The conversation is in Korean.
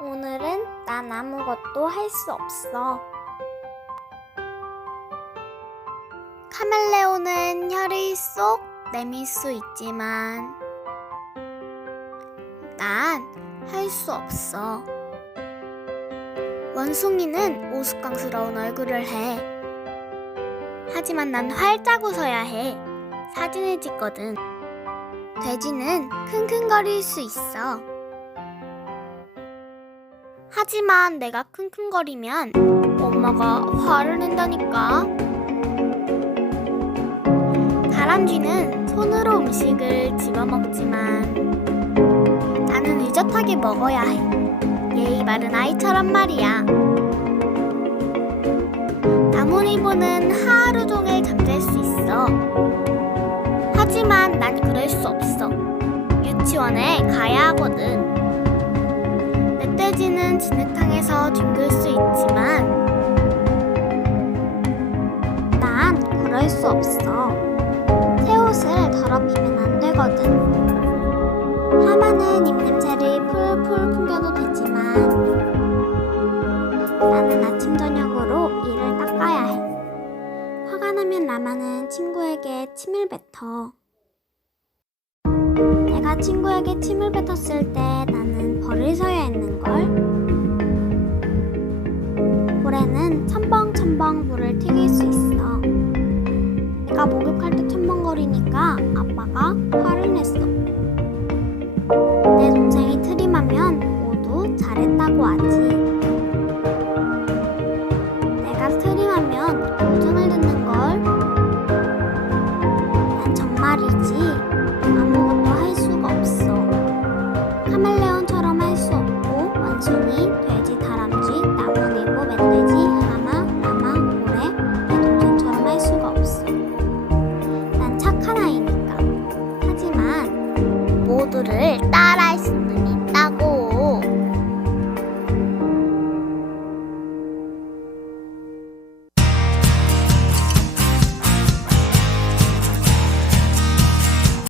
오늘은 난 아무것도 할 수 없어. 카멜레온은 혀를 쏙 내밀 수 있지만 난 할 수 없어. 원숭이는 우스꽝스러운 얼굴을 해. 하지만 난 활짝 웃어야 해. 사진을 찍거든. 돼지는 킁킁거릴 수 있어. 하지만 내가 킁킁거리면 엄마가 화를 낸다니까. 다람쥐는 손으로 음식을 집어먹지만 나는 의젓하게 먹어야 해. 예의 바른 아이처럼 말이야. 나무니보는 하루 종일 잠잘 수 있어. 하지만 난 그럴 수 없어. 유치원에 가야 하거든. 멧돼지는 진흙탕에서 뒹굴 수 있지만 난 그럴 수 없어. 새 옷을 더럽히면 안 되거든. 하마는 입냄새를 풀풀 풍겨도 되지만 나는 아침 저녁으로 이를 닦아야 해. 화가 나면 라마는 친구에게 침을 뱉어. 내가 친구에게 침을 뱉었을 때 물을 튀길 수 있어. 내가 목욕할 때 첨벙거리니까 아빠가 화를 냈어. 내 동생이 트림하면 모두 잘했다고 하지. 내가 트림하면 고전을 듣는 걸. 난 정말이지 아무것도 할 수가 없어. 모두를 따